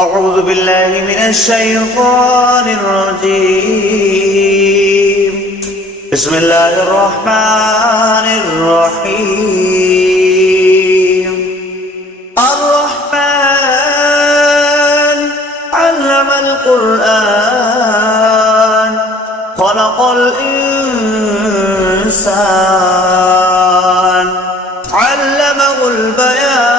أعوذ بالله من الشيطان الرجيم. بسم الله الرحمن الرحيم. الرحمن علم القرآن خلق الإنسان علمه البيان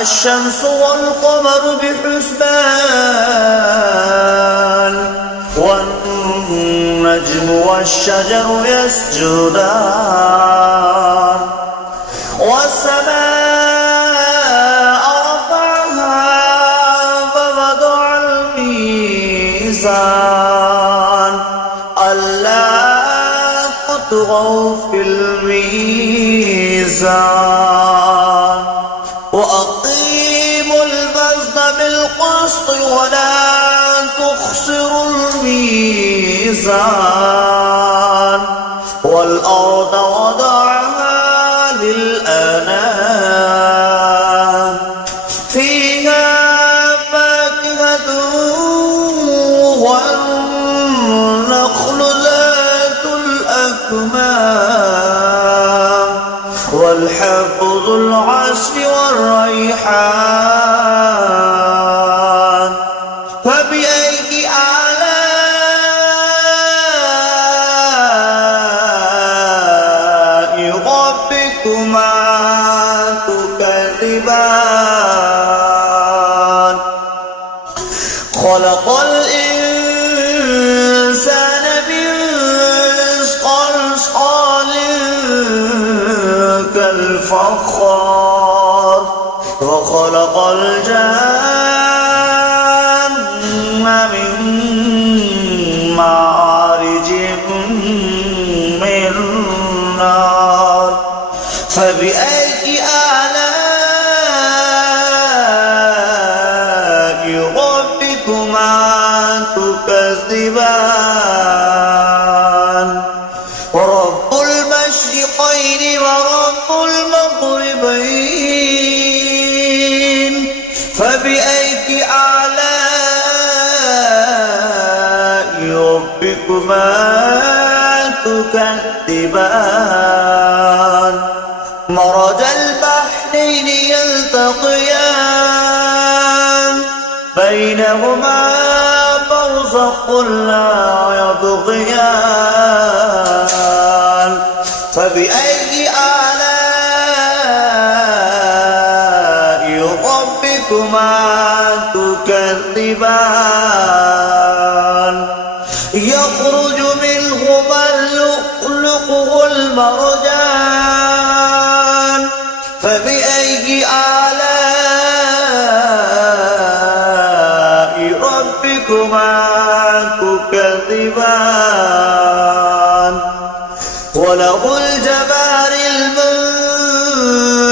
الشمس والقمر بحسبان والنجم والشجر يسجدان والسماء رفعها فوضع الميزان ألا تطغوا في الميزان وأقيموا الوزن بالقسط ولا تخسروا الميزان والأرض وضعها للأنام فيها فاكهة والنخل ذات الأكمام والحب ذو العصف والريحان فبأي آلاء ربكما تكذبان خلق الإنسان من صلصال كالفخار وخلق الجن من مارج من نار فبأي آلاء ربكما تكذبان ورب المشرقين ورب المغربين فبأي آلاء ربكما تكذبان مرج البحرين يلتقيان بينهما برزخ لا يبغيان فبأي آلاء ربكما تكذبان يخرج منهما اللؤلؤ والمرجان فبأي آلاء ربكما تكذبان وله الجوار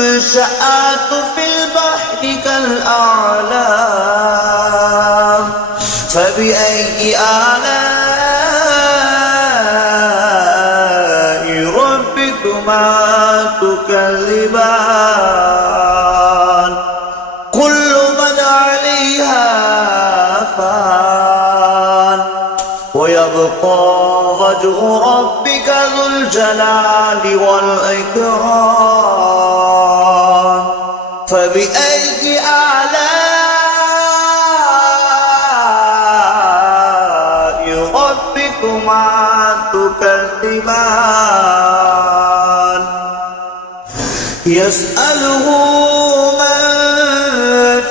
المنشآت في البحر كالأعلام فبأي آلاء ربكما تكذبان كل من عليها فان ويبقى وجه ربك ذو الجلال والإكرام فبأي آلاء ربكما تكذبان يسأله من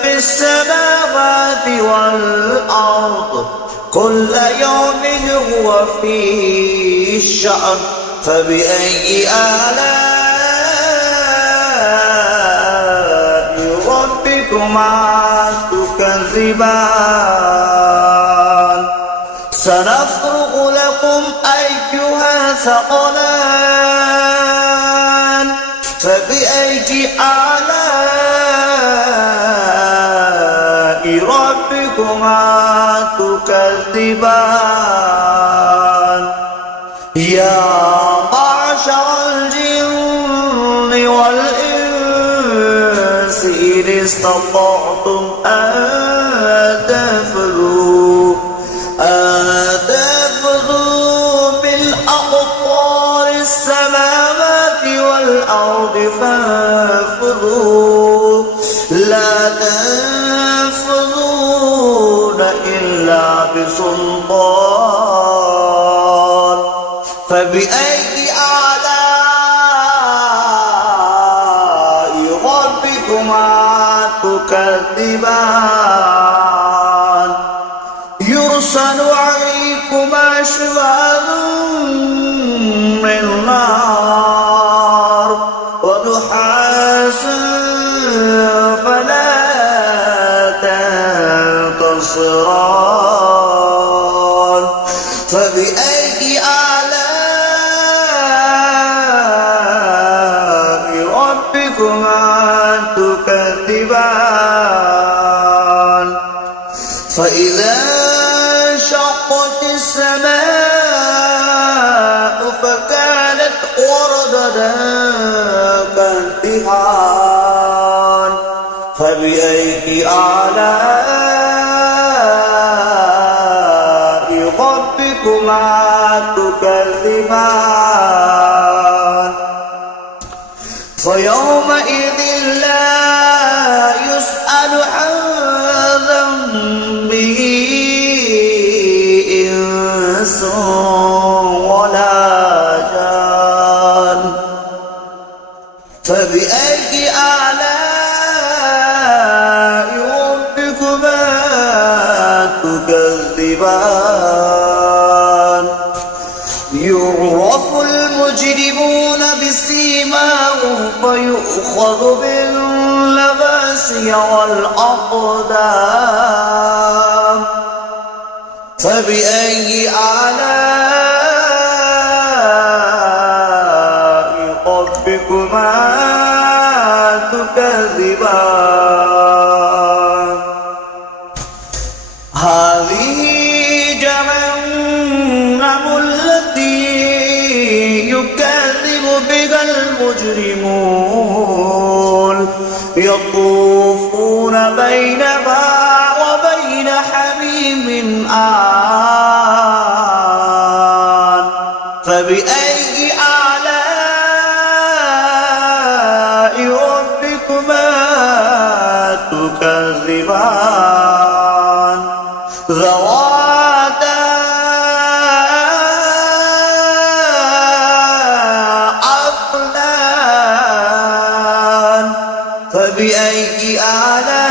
في السماوات والأرض كل يوم هو في شأن فبأي آلاء ربكما تكذبان سنفرغ لكم أيها ثقلان فبأي آلاء ربكما تكذبان يا معشر الجن والإنس استطعتم أن تنفذوا بالأقطار السماوات والأرض فانفذوا لا تنفذون إلا بسلطان فبأي آلاء ربكما تكذبان يرسل عليكما شواظ من نار ونحاس فلا تنتصران فبأي آلاء ربكما تكذبان فإذا انشقت السماء فكانت وردة كالدهان فبأي آلاء ربكما تكذبان فيومئذ لا يسأل عن ذنبه إنس ولا جان فبأي آلاء ربكما تكذبان يعرف المجرمون بسيماهم فيؤخذ بالنواصي والأقدام فبأي آلاء ربكما تكذبان هذه جهنم التي يكذب بها المجرمون يطوفون بينها وبين حميم آن فبأي آلاء ربكما تكذبان ذواتا أفنان فبأي آلاء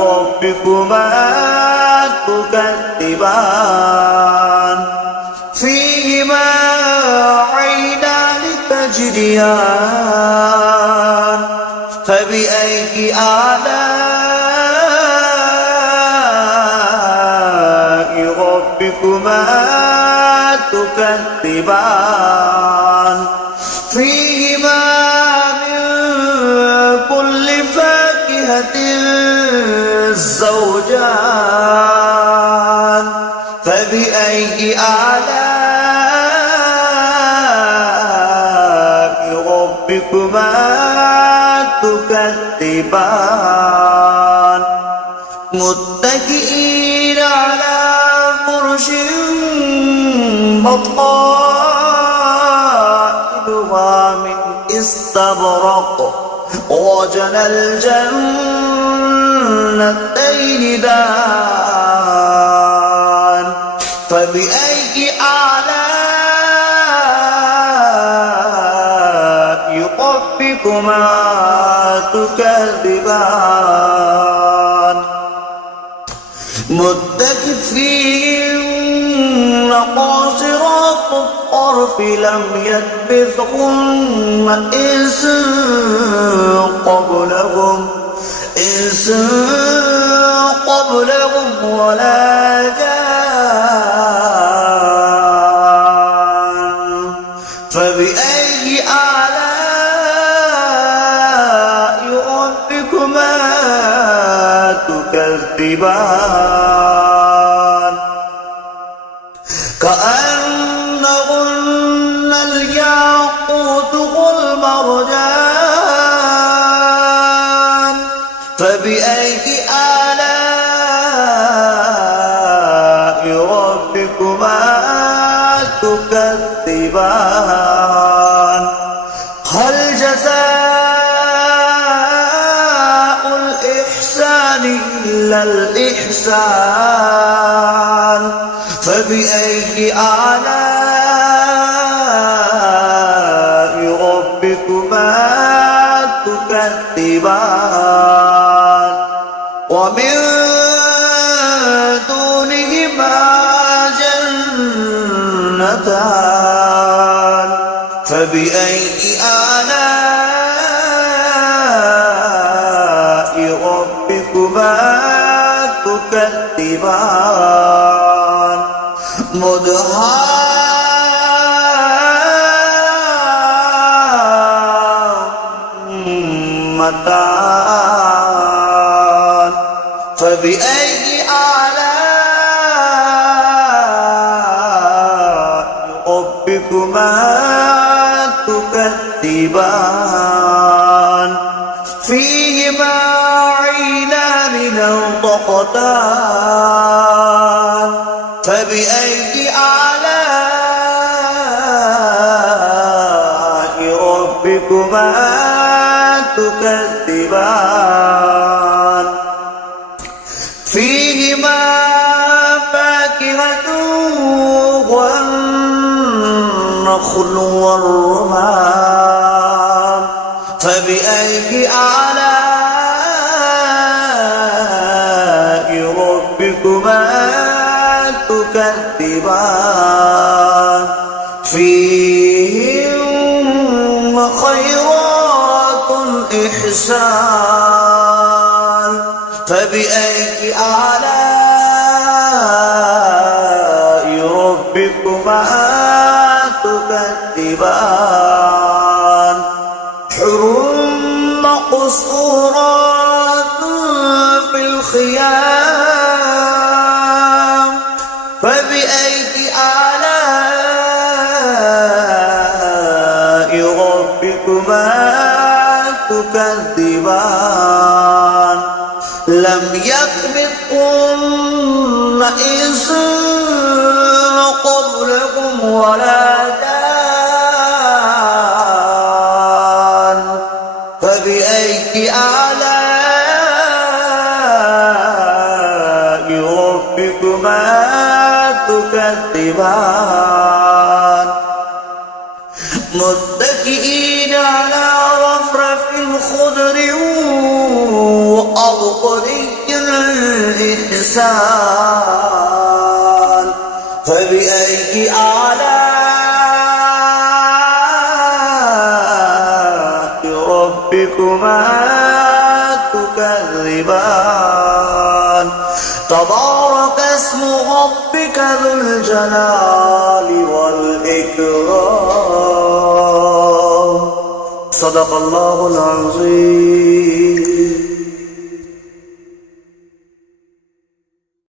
ربكما تكذبان فيهما عينان تجريان فبأي آلاء ربكما تكذبان فيهما من كل فاكهة زوجان فبأي آلاء ربكما تكذبان متكئين على فرش بطائنها من استبرق وجنى الجنتين دان فبأي آلاء ربكما تكذبان متكئين قاصرات الطرف لم يطمثهن إنس قبلهم ولا جان فبأي آلاء ربكما تكذبان كأنهن الياقوت والمرجان فبأي آلاء ربكما تكذبان هل جزاء الإحسان إلا الإحسان فبأي آلاء ربكما تكذبان ومن دونهما جنتان فبأي آلاء ربكما تكذبان مدهامتان فبأي آلاء ربكما تكذبان فيهما عينان نضختان فبأي آلاء ربكما تكذبان فيهما فاكهة والنخل والرمان فبأي آلاء ربكما تكذبان فيهن خيرات إحسان فبأي آلاء ربكما تكذبان حر مقصورات في الخيام فبأي آلاء ربكما تكذبان لم يطمثهن إنس قبلكم ولا جان فبأي آلاء ربكما تكذبان متكئين على رفرف خضر وأبقري الإحسان فبأي آلاء ربكما تكذبان تبارك اسم ربك ذو الجلال والإكرام صدق الله العظيم.